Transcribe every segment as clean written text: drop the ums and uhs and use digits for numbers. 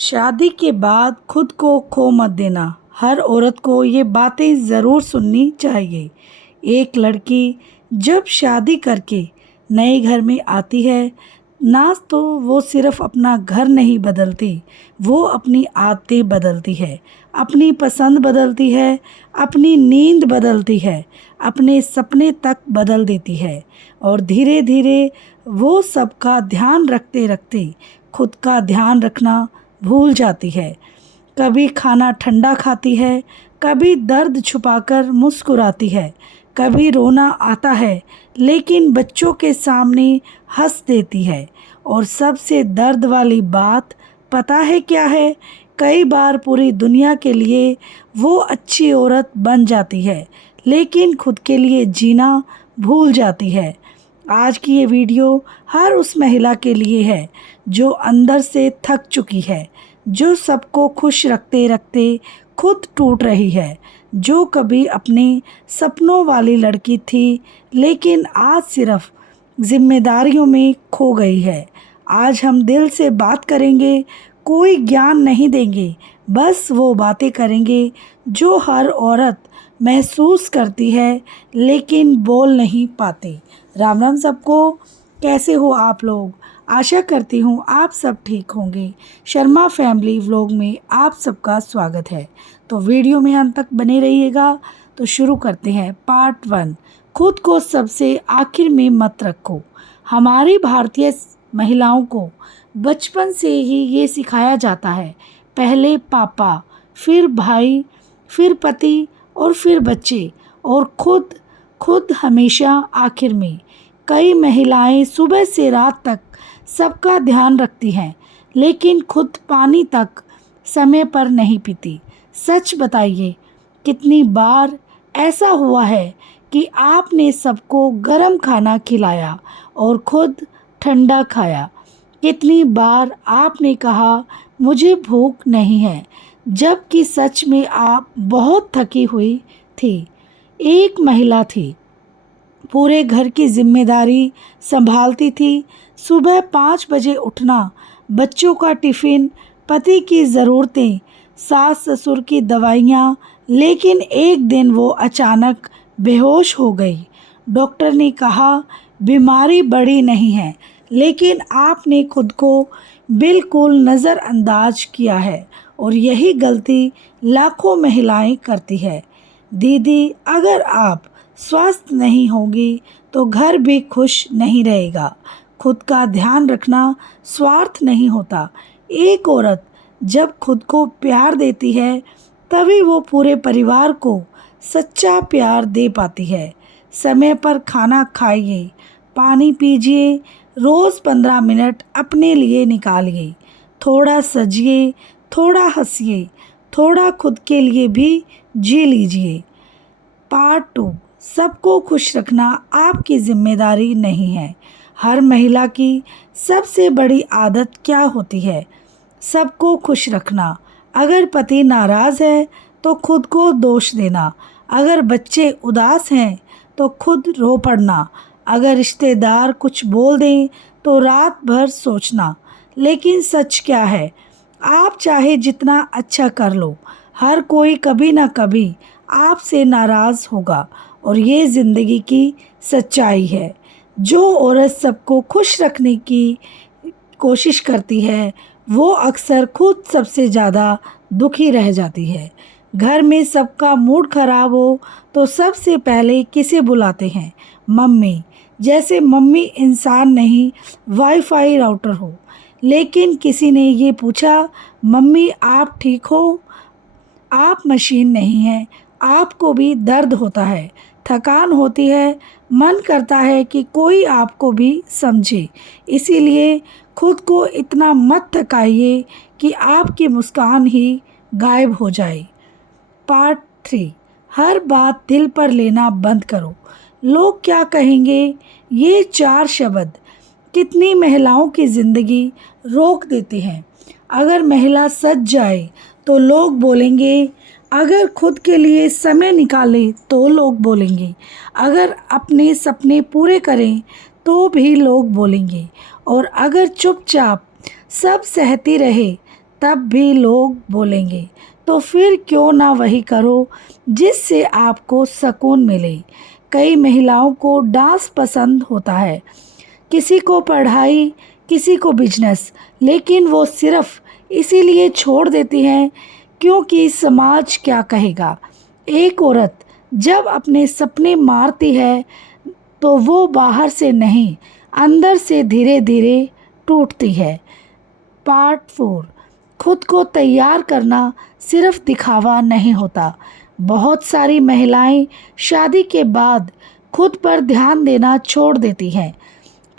शादी के बाद खुद को खो मत देना। हर औरत को ये बातें ज़रूर सुननी चाहिए। एक लड़की जब शादी करके नए घर में आती है, ना तो वो सिर्फ़ अपना घर नहीं बदलती, वो अपनी आदतें बदलती है, अपनी पसंद बदलती है, अपनी नींद बदलती है, अपने सपने तक बदल देती है और धीरे-धीरे वो सबका ध्यान रखते-रखते खुद का ध्यान रखना भूल जाती है। कभी खाना ठंडा खाती है, कभी दर्द छुपाकर मुस्कुराती है, कभी रोना आता है लेकिन बच्चों के सामने हंस देती है। और सबसे दर्द वाली बात पता है क्या है? कई बार पूरी दुनिया के लिए वो अच्छी औरत बन जाती है लेकिन खुद के लिए जीना भूल जाती है। आज की ये वीडियो हर उस महिला के लिए है जो अंदर से थक चुकी है, जो सबको खुश रखते रखते खुद टूट रही है, जो कभी अपने सपनों वाली लड़की थी लेकिन आज सिर्फ जिम्मेदारियों में खो गई है। आज हम दिल से बात करेंगे, कोई ज्ञान नहीं देंगे, बस वो बातें करेंगे जो हर औरत महसूस करती है लेकिन बोल नहीं पाते। राम राम सबको, कैसे हो आप लोग? आशा करती हूँ आप सब ठीक होंगे। शर्मा फैमिली व्लॉग में आप सबका स्वागत है। तो वीडियो में अंत तक बने रहिएगा। तो शुरू करते हैं पार्ट 1। खुद को सबसे आखिर में मत रखो। हमारी भारतीय महिलाओं को बचपन से ही ये सिखाया जाता है, पहले पापा, फिर भाई, फिर पति और फिर बच्चे और खुद हमेशा आखिर में। कई महिलाएं सुबह से रात तक सबका ध्यान रखती हैं लेकिन खुद पानी तक समय पर नहीं पीती। सच बताइए, कितनी बार ऐसा हुआ है कि आपने सबको गर्म खाना खिलाया और खुद ठंडा खाया? कितनी बार आपने कहा मुझे भूख नहीं है, जबकि सच में आप बहुत थकी हुई थी? एक महिला थी, पूरे घर की जिम्मेदारी संभालती थी। सुबह 5 बजे उठना, बच्चों का टिफ़िन, पति की ज़रूरतें, सास ससुर की दवाइयाँ। लेकिन एक दिन वो अचानक बेहोश हो गई। डॉक्टर ने कहा बीमारी बड़ी नहीं है, लेकिन आपने खुद को बिल्कुल नज़रअंदाज किया है और यही गलती लाखों महिलाएं करती है। दीदी, अगर आप स्वस्थ नहीं होगी तो घर भी खुश नहीं रहेगा। खुद का ध्यान रखना स्वार्थ नहीं होता। एक औरत जब खुद को प्यार देती है तभी वो पूरे परिवार को सच्चा प्यार दे पाती है। समय पर खाना खाइए, पानी पीजिए, रोज़ 15 मिनट अपने लिए निकालिए। थोड़ा सजिए, थोड़ा हंसिए, थोड़ा खुद के लिए भी जी लीजिए। पार्ट 2। सबको खुश रखना आपकी जिम्मेदारी नहीं है। हर महिला की सबसे बड़ी आदत क्या होती है? सबको खुश रखना। अगर पति नाराज़ है तो खुद को दोष देना, अगर बच्चे उदास हैं तो खुद रो पड़ना, अगर रिश्तेदार कुछ बोल दें तो रात भर सोचना। लेकिन सच क्या है? आप चाहे जितना अच्छा कर लो, हर कोई कभी ना कभी आपसे नाराज़ होगा और ये ज़िंदगी की सच्चाई है। जो औरत सबको खुश रखने की कोशिश करती है वो अक्सर खुद सबसे ज़्यादा दुखी रह जाती है। घर में सबका मूड ख़राब हो तो सबसे पहले किसे बुलाते हैं? मम्मी। जैसे मम्मी इंसान नहीं, वाईफाई राउटर हो। लेकिन किसी ने ये पूछा, मम्मी आप ठीक हो? आप मशीन नहीं हैं, आपको भी दर्द होता है, थकान होती है, मन करता है कि कोई आपको भी समझे। इसीलिए खुद को इतना मत थकाइए कि आपकी मुस्कान ही गायब हो जाए। पार्ट 3। हर बात दिल पर लेना बंद करो। लोग क्या कहेंगे, ये 4 शब्द कितनी महिलाओं की ज़िंदगी रोक देते हैं। अगर महिला सज जाए तो लोग बोलेंगे, अगर खुद के लिए समय निकाले तो लोग बोलेंगे, अगर अपने सपने पूरे करें तो भी लोग बोलेंगे, और अगर चुपचाप सब सहती रहे तब भी लोग बोलेंगे, तो फिर क्यों ना वही करो जिससे आपको सुकून मिले। कई महिलाओं को डांस पसंद होता है, किसी को पढ़ाई, किसी को बिजनेस, लेकिन वो सिर्फ इसीलिए छोड़ देती हैं क्योंकि समाज क्या कहेगा। एक औरत जब अपने सपने मारती है तो वो बाहर से नहीं, अंदर से धीरे धीरे टूटती है। पार्ट 4। खुद को तैयार करना सिर्फ दिखावा नहीं होता। बहुत सारी महिलाएं शादी के बाद खुद पर ध्यान देना छोड़ देती हैं।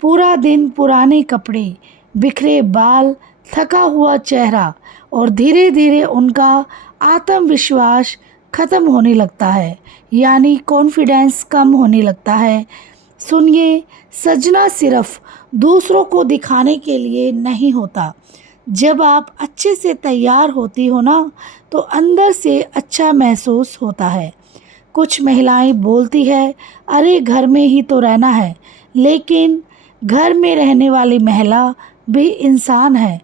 पूरा दिन पुराने कपड़े, बिखरे बाल, थका हुआ चेहरा और धीरे धीरे उनका आत्मविश्वास खत्म होने लगता है, यानी कॉन्फिडेंस कम होने लगता है। सुनिए, सजना सिर्फ दूसरों को दिखाने के लिए नहीं होता। जब आप अच्छे से तैयार होती हो ना, तो अंदर से अच्छा महसूस होता है। कुछ महिलाएं बोलती है, अरे घर में ही तो रहना है, लेकिन घर में रहने वाली महिला भी इंसान है,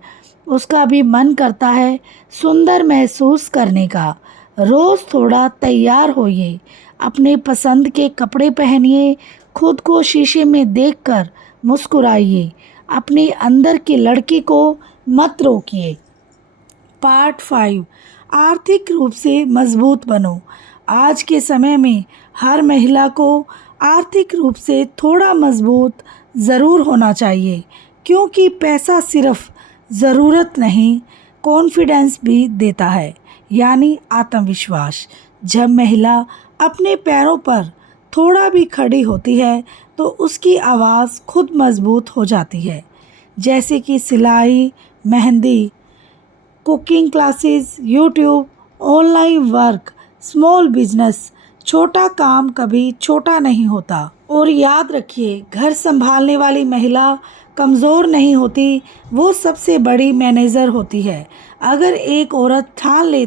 उसका भी मन करता है सुंदर महसूस करने का। रोज़ थोड़ा तैयार होइए, अपने पसंद के कपड़े पहनिए, खुद को शीशे में देखकर मुस्कुराइए, अपने अंदर की लड़की को मत रोकिए। पार्ट 5। आर्थिक रूप से मजबूत बनो। आज के समय में हर महिला को आर्थिक रूप से थोड़ा मजबूत ज़रूर होना चाहिए, क्योंकि पैसा सिर्फ ज़रूरत नहीं, कॉन्फिडेंस भी देता है, यानी आत्मविश्वास। जब महिला अपने पैरों पर थोड़ा भी खड़ी होती है तो उसकी आवाज़ खुद मजबूत हो जाती है। जैसे कि सिलाई, mehndi, cooking classes, YouTube, online work, small business. छोटा काम कभी छोटा नहीं होता। और याद रखिए, घर संभालने वाली महिला कमज़ोर नहीं होती, वो सबसे बड़ी मैनेजर होती है। अगर एक औरत ठान ले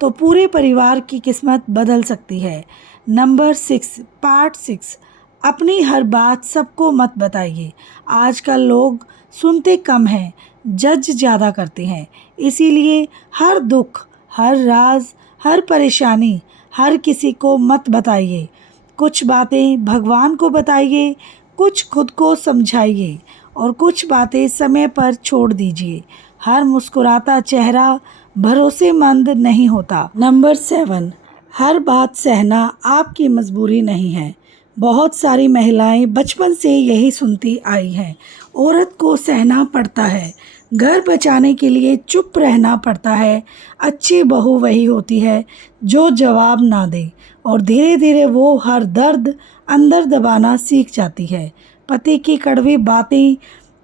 तो पूरे परिवार की किस्मत बदल सकती है। Number 6, part 6। अपनी हर बात सबको मत बताइए। आजकल लोग सुनते कम हैं, जज ज़्यादा करते हैं। इसीलिए हर दुख, हर राज, हर परेशानी हर किसी को मत बताइए। कुछ बातें भगवान को बताइए, कुछ खुद को समझाइए और कुछ बातें समय पर छोड़ दीजिए। हर मुस्कुराता चेहरा भरोसेमंद नहीं होता। नंबर 7, हर बात सहना आपकी मजबूरी नहीं है। बहुत सारी महिलाएं बचपन से यही सुनती आई हैं, औरत को सहना पड़ता है, घर बचाने के लिए चुप रहना पड़ता है, अच्छी बहू वही होती है जो जवाब ना दे, और धीरे धीरे वो हर दर्द अंदर दबाना सीख जाती है। पति की कड़वी बातें,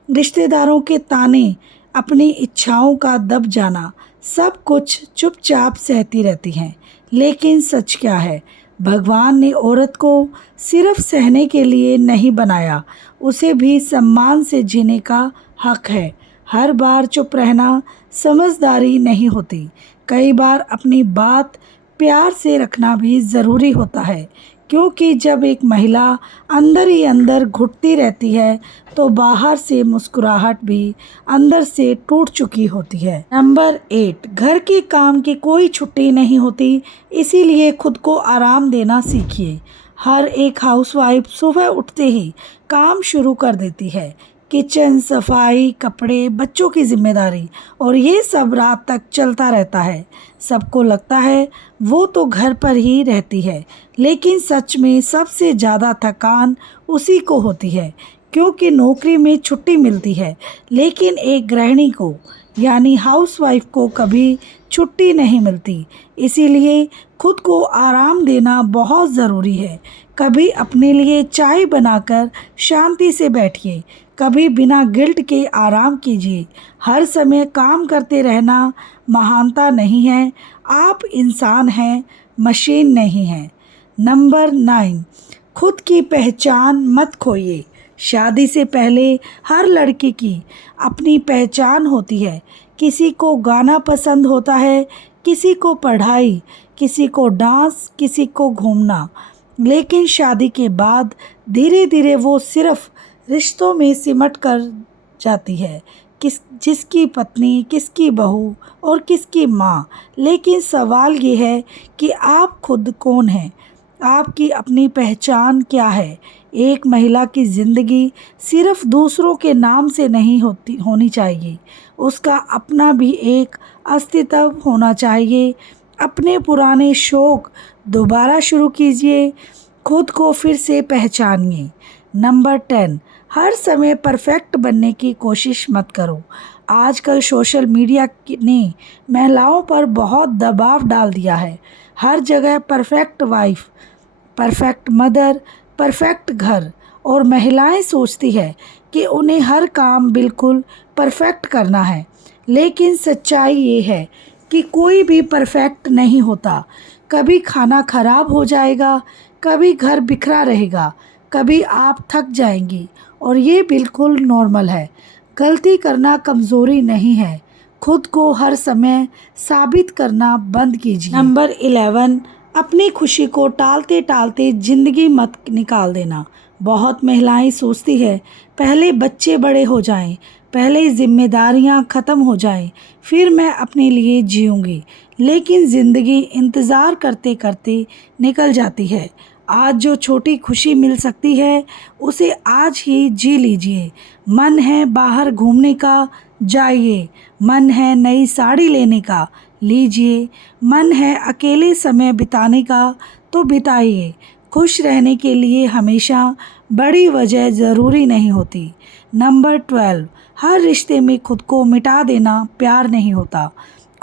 रिश्तेदारों के ताने, अपनी इच्छाओं का दब जाना, सब कुछ चुपचाप सहती रहती हैं। लेकिन सच क्या है, भगवान ने औरत को सिर्फ सहने के लिए नहीं बनाया, उसे भी सम्मान से जीने का हक है। हर बार चुप रहना समझदारी नहीं होती। कई बार अपनी बात प्यार से रखना भी ज़रूरी होता है, क्योंकि जब एक महिला अंदर ही अंदर घुटती रहती है तो बाहर से मुस्कुराहट भी अंदर से टूट चुकी होती है। नंबर 8, घर के काम की कोई छुट्टी नहीं होती, इसीलिए खुद को आराम देना सीखिए। हर एक हाउसवाइफ सुबह उठते ही काम शुरू कर देती है, किचन, सफाई, कपड़े, बच्चों की जिम्मेदारी, और ये सब रात तक चलता रहता है। सबको लगता है वो तो घर पर ही रहती है, लेकिन सच में सबसे ज़्यादा थकान उसी को होती है, क्योंकि नौकरी में छुट्टी मिलती है, लेकिन एक गृहिणी को यानी हाउसवाइफ को कभी छुट्टी नहीं मिलती। इसीलिए खुद को आराम देना बहुत ज़रूरी है। कभी अपने लिए चाय बनाकर शांति से बैठिए, कभी बिना गिल्ट के आराम कीजिए। हर समय काम करते रहना महानता नहीं है, आप इंसान हैं, मशीन नहीं हैं। नंबर 9, खुद की पहचान मत खोइए। शादी से पहले हर लड़की की अपनी पहचान होती है। किसी को गाना पसंद होता है, किसी को पढ़ाई, किसी को डांस, किसी को घूमना। लेकिन शादी के बाद धीरे धीरे वो सिर्फ रिश्तों में सिमट कर जाती है। जिसकी पत्नी, किसकी बहू और किसकी माँ। लेकिन सवाल ये है कि आप खुद कौन हैं? आपकी अपनी पहचान क्या है? एक महिला की ज़िंदगी सिर्फ दूसरों के नाम से नहीं होनी चाहिए। उसका अपना भी एक अस्तित्व होना चाहिए। अपने पुराने शौक दोबारा शुरू कीजिए, खुद को फिर से पहचानिए। नंबर 10, हर समय परफेक्ट बनने की कोशिश मत करो। आजकल सोशल मीडिया ने महिलाओं पर बहुत दबाव डाल दिया है। हर जगह perfect wife, perfect mother, perfect घर, और महिलाएं सोचती है कि उन्हें हर काम बिल्कुल परफेक्ट करना है। लेकिन सच्चाई ये है कि कोई भी परफेक्ट नहीं होता। कभी खाना खराब हो जाएगा, कभी घर बिखरा रहेगा, कभी आप थक जाएंगी, और ये बिल्कुल नॉर्मल है। गलती करना कमज़ोरी नहीं है। खुद को हर समय साबित करना बंद कीजिए। नंबर 11, अपनी खुशी को टालते टालते ज़िंदगी मत निकाल देना। बहुत महिलाएं सोचती है पहले बच्चे बड़े हो जाएं, पहले जिम्मेदारियां ख़त्म हो जाएं, फिर मैं अपने लिए जीऊँगी। लेकिन ज़िंदगी इंतज़ार करते करते निकल जाती है। आज जो छोटी खुशी मिल सकती है उसे आज ही जी लीजिए। मन है बाहर घूमने का, जाइए। मन है नई साड़ी लेने का, लीजिए। मन है अकेले समय बिताने का, तो बिताइए। खुश रहने के लिए हमेशा बड़ी वजह ज़रूरी नहीं होती। नंबर 12, हर रिश्ते में खुद को मिटा देना प्यार नहीं होता।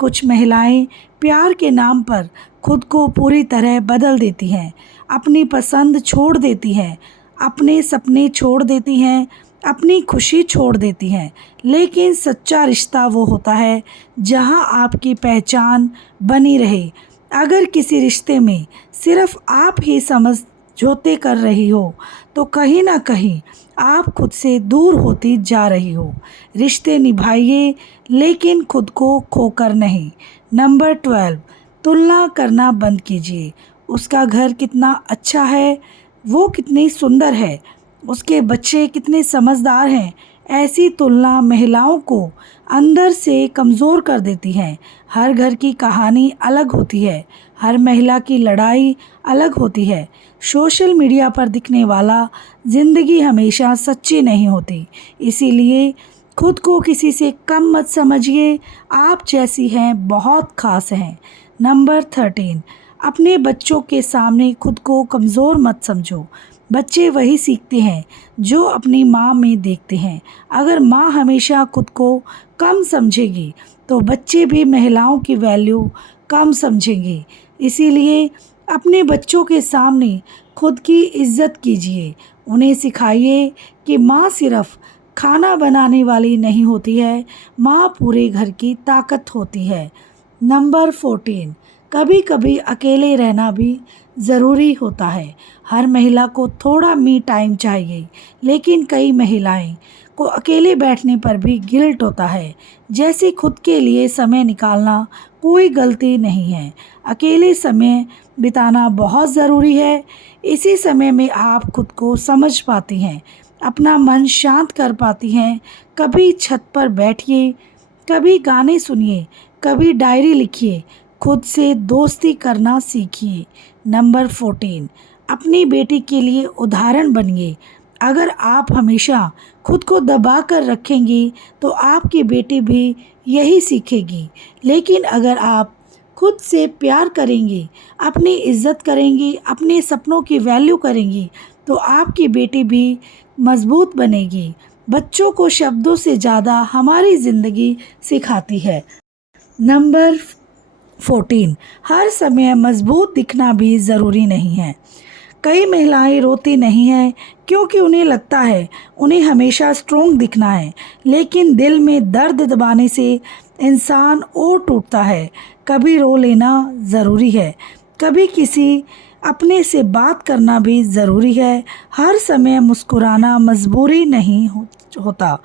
कुछ महिलाएं प्यार के नाम पर खुद को पूरी तरह बदल देती हैं। अपनी पसंद छोड़ देती हैं, अपने सपने छोड़ देती हैं, अपनी खुशी छोड़ देती हैं। लेकिन सच्चा रिश्ता वो होता है जहां आपकी पहचान बनी रहे। अगर किसी रिश्ते में सिर्फ आप ही समझौते कर रही हो तो कहीं ना कहीं आप खुद से दूर होती जा रही हो। रिश्ते निभाइए, लेकिन खुद को खोकर नहीं। नंबर 12, तुलना करना बंद कीजिए। उसका घर कितना अच्छा है, वो कितनी सुंदर है, उसके बच्चे कितने समझदार हैं। ऐसी तुलना महिलाओं को अंदर से कमज़ोर कर देती है। हर घर की कहानी अलग होती है, हर महिला की लड़ाई अलग होती है। सोशल मीडिया पर दिखने वाला ज़िंदगी हमेशा सच्ची नहीं होती। इसीलिए खुद को किसी से कम मत समझिए। आप जैसी हैं बहुत ख़ास हैं। नंबर 13, अपने बच्चों के सामने खुद को कमज़ोर मत समझो। बच्चे वही सीखते हैं जो अपनी माँ में देखते हैं। अगर माँ हमेशा खुद को कम समझेगी तो बच्चे भी महिलाओं की वैल्यू कम समझेंगे। इसीलिए अपने बच्चों के सामने खुद की इज्जत कीजिए। उन्हें सिखाइए कि माँ सिर्फ खाना बनाने वाली नहीं होती है, माँ पूरे घर की ताकत होती है। नंबर 14, कभी कभी अकेले रहना भी ज़रूरी होता है। हर महिला को थोड़ा मी टाइम चाहिए, लेकिन कई महिलाएं को अकेले बैठने पर भी गिल्ट होता है। जैसे खुद के लिए समय निकालना कोई गलती नहीं है। अकेले समय बिताना बहुत ज़रूरी है। इसी समय में आप खुद को समझ पाती हैं, अपना मन शांत कर पाती हैं। कभी छत पर बैठिए, कभी गाने सुनिए, कभी डायरी लिखिए। खुद से दोस्ती करना सीखिए। नंबर 14, अपनी बेटी के लिए उदाहरण बनिए। अगर आप हमेशा खुद को दबा कर रखेंगी तो आपकी बेटी भी यही सीखेगी। लेकिन अगर आप खुद से प्यार करेंगी, अपनी इज्जत करेंगी, अपने सपनों की वैल्यू करेंगी, तो आपकी बेटी भी मजबूत बनेगी। बच्चों को शब्दों से ज़्यादा हमारी ज़िंदगी सिखाती है। नंबर 14, हर समय मजबूत दिखना भी ज़रूरी नहीं है। कई महिलाएं रोती नहीं हैं क्योंकि उन्हें लगता है उन्हें हमेशा स्ट्रोंग दिखना है, लेकिन दिल में दर्द दबाने से इंसान और टूटता है। कभी रो लेना ज़रूरी है, कभी किसी अपने से बात करना भी ज़रूरी है। हर समय मुस्कुराना मजबूरी नहीं होता।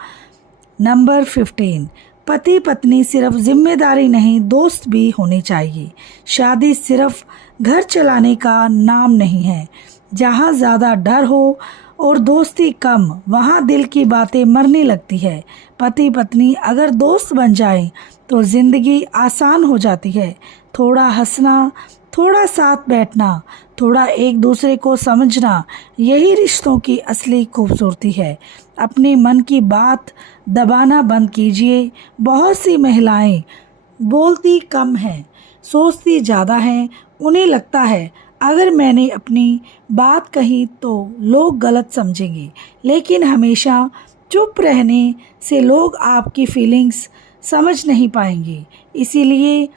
नंबर 15, पति पत्नी सिर्फ जिम्मेदारी नहीं, दोस्त भी होने चाहिए। शादी सिर्फ घर चलाने का नाम नहीं है। जहाँ ज़्यादा डर हो और दोस्ती कम, वहाँ दिल की बातें मरने लगती है। पति पत्नी अगर दोस्त बन जाए तो ज़िंदगी आसान हो जाती है। थोड़ा हंसना, थोड़ा साथ बैठना, थोड़ा एक दूसरे को समझना, यही रिश्तों की असली खूबसूरती है। अपने मन की बात दबाना बंद कीजिए। बहुत सी महिलाएं बोलती कम हैं, सोचती ज़्यादा हैं। उन्हें लगता है अगर मैंने अपनी बात कही तो लोग गलत समझेंगे, लेकिन हमेशा चुप रहने से लोग आपकी फीलिंग्स समझ नहीं पाएंगे। इसीलिए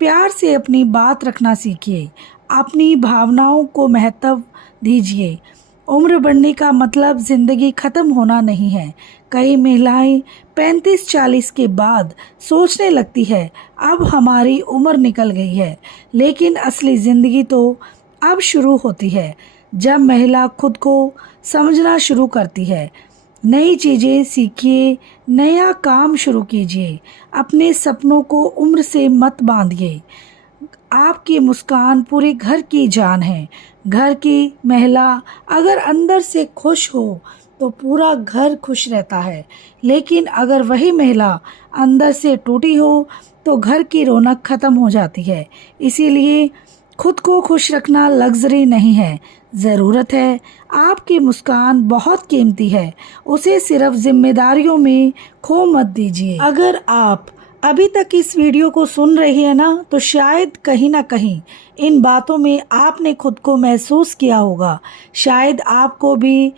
प्यार से अपनी बात रखना सीखिए। अपनी भावनाओं को महत्व दीजिए। उम्र बढ़ने का मतलब ज़िंदगी ख़त्म होना नहीं है। कई महिलाएं 35-40 के बाद सोचने लगती है अब हमारी उम्र निकल गई है, लेकिन असली ज़िंदगी तो अब शुरू होती है जब महिला खुद को समझना शुरू करती है। नई चीज़ें सीखिए, नया काम शुरू कीजिए। अपने सपनों को उम्र से मत बांधिए। आपकी मुस्कान पूरे घर की जान है। घर की महिला अगर अंदर से खुश हो तो पूरा घर खुश रहता है, लेकिन अगर वही महिला अंदर से टूटी हो तो घर की रौनक खत्म हो जाती है। इसीलिए खुद को खुश रखना लग्जरी नहीं है, ज़रूरत है। आपकी मुस्कान बहुत कीमती है, उसे सिर्फ जिम्मेदारियों में खो मत दीजिए। अगर आप अभी तक इस वीडियो को सुन रही है ना, तो शायद कहीं ना कहीं इन बातों में आपने खुद को महसूस किया होगा। शायद आपको भी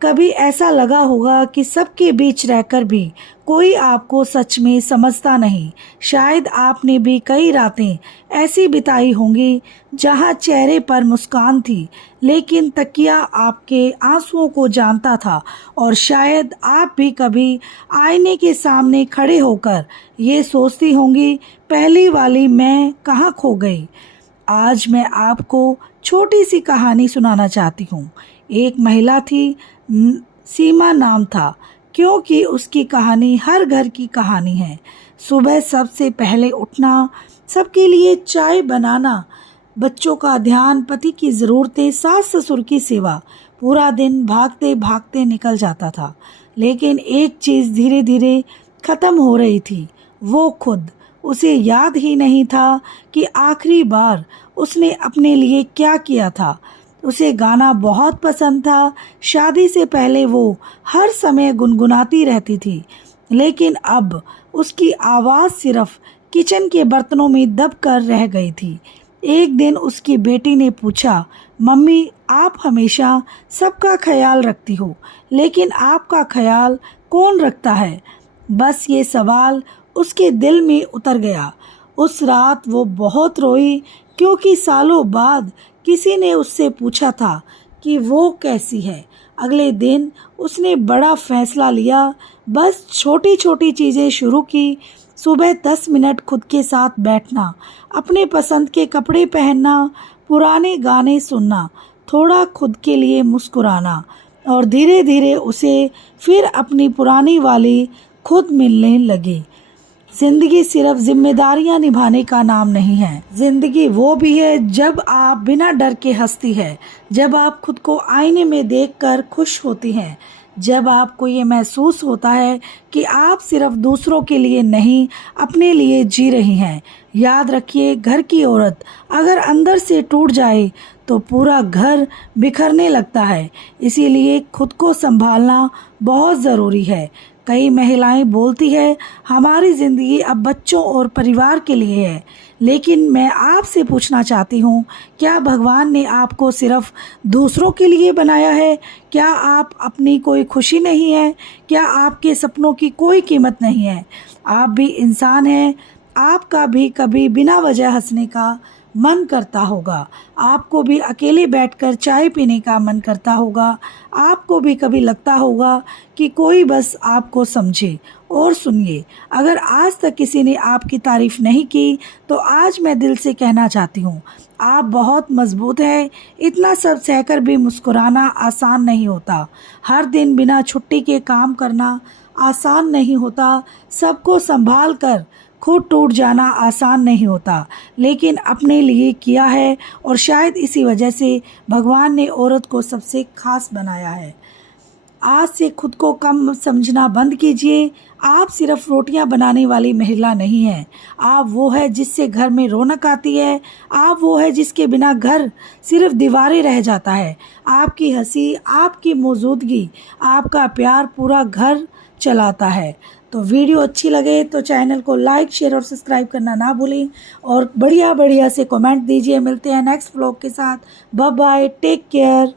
कभी ऐसा लगा होगा कि सबके बीच रहकर भी कोई आपको सच में समझता नहीं। शायद आपने भी कई रातें ऐसी बिताई होंगी जहां चेहरे पर मुस्कान थी, लेकिन तकिया आपके आंसुओं को जानता था। और शायद आप भी कभी आईने के सामने खड़े होकर ये सोचती होंगी, पहली वाली मैं कहाँ खो गई। आज मैं आपको छोटी सी कहानी सुनाना चाहती हूँ। एक महिला थी, सीमा नाम था, क्योंकि उसकी कहानी हर घर की कहानी है। सुबह सबसे पहले उठना, सबके लिए चाय बनाना, बच्चों का ध्यान, पति की ज़रूरतें, सास ससुर की सेवा, पूरा दिन भागते भागते निकल जाता था। लेकिन एक चीज़ धीरे धीरे ख़त्म हो रही थी, वो खुद। उसे याद ही नहीं था कि आखिरी बार उसने अपने लिए क्या किया था। उसे गाना बहुत पसंद था। शादी से पहले वो हर समय गुनगुनाती रहती थी, लेकिन अब उसकी आवाज़ सिर्फ किचन के बर्तनों में दब कर रह गई थी। एक दिन उसकी बेटी ने पूछा, मम्मी आप हमेशा सबका ख्याल रखती हो, लेकिन आपका ख्याल कौन रखता है? बस ये सवाल उसके दिल में उतर गया। उस रात वो बहुत रोई, क्योंकि सालों बाद किसी ने उससे पूछा था कि वो कैसी है। अगले दिन उसने बड़ा फैसला लिया। बस छोटी छोटी चीज़ें शुरू की। सुबह 10 मिनट खुद के साथ बैठना, अपने पसंद के कपड़े पहनना, पुराने गाने सुनना, थोड़ा खुद के लिए मुस्कुराना। और धीरे धीरे उसे फिर अपनी पुरानी वाली खुद मिलने लगी। जिंदगी सिर्फ जिम्मेदारियां निभाने का नाम नहीं है। जिंदगी वो भी है जब आप बिना डर के हंसती है, जब आप खुद को आईने में देखकर खुश होती हैं, जब आपको ये महसूस होता है कि आप सिर्फ दूसरों के लिए नहीं, अपने लिए जी रही हैं। याद रखिए, घर की औरत अगर अंदर से टूट जाए तो पूरा घर बिखरने लगता है। इसीलिए खुद को संभालना बहुत ज़रूरी है। कई महिलाएं बोलती है हमारी ज़िंदगी अब बच्चों और परिवार के लिए है, लेकिन मैं आपसे पूछना चाहती हूँ, क्या भगवान ने आपको सिर्फ दूसरों के लिए बनाया है? क्या आप अपनी कोई खुशी नहीं है? क्या आपके सपनों की कोई कीमत नहीं है? आप भी इंसान हैं। आपका भी कभी बिना वजह हंसने का मन करता होगा। आपको भी अकेले बैठकर चाय पीने का मन करता होगा। आपको भी कभी लगता होगा कि कोई बस आपको समझे और सुनिए। अगर आज तक किसी ने आपकी तारीफ नहीं की तो आज मैं दिल से कहना चाहती हूँ, आप बहुत मजबूत हैं। इतना सब सहकर भी मुस्कुराना आसान नहीं होता। हर दिन बिना छुट्टी के काम करना आसान नहीं होता। सबको संभाल कर खुद टूट जाना आसान नहीं होता, लेकिन अपने लिए किया है और शायद इसी वजह से भगवान ने औरत को सबसे खास बनाया है। आज से खुद को कम समझना बंद कीजिए। आप सिर्फ रोटियां बनाने वाली महिला नहीं हैं। आप वो है जिससे घर में रौनक आती है। आप वो है जिसके बिना घर सिर्फ दीवारें रह जाता है। आपकी हंसी, आपकी मौजूदगी, आपका प्यार पूरा घर चलाता है। तो वीडियो अच्छी लगे तो चैनल को लाइक, शेयर और सब्सक्राइब करना ना भूलें और बढ़िया बढ़िया से कमेंट दीजिए। मिलते हैं नेक्स्ट व्लॉग के साथ। Bye bye, take care.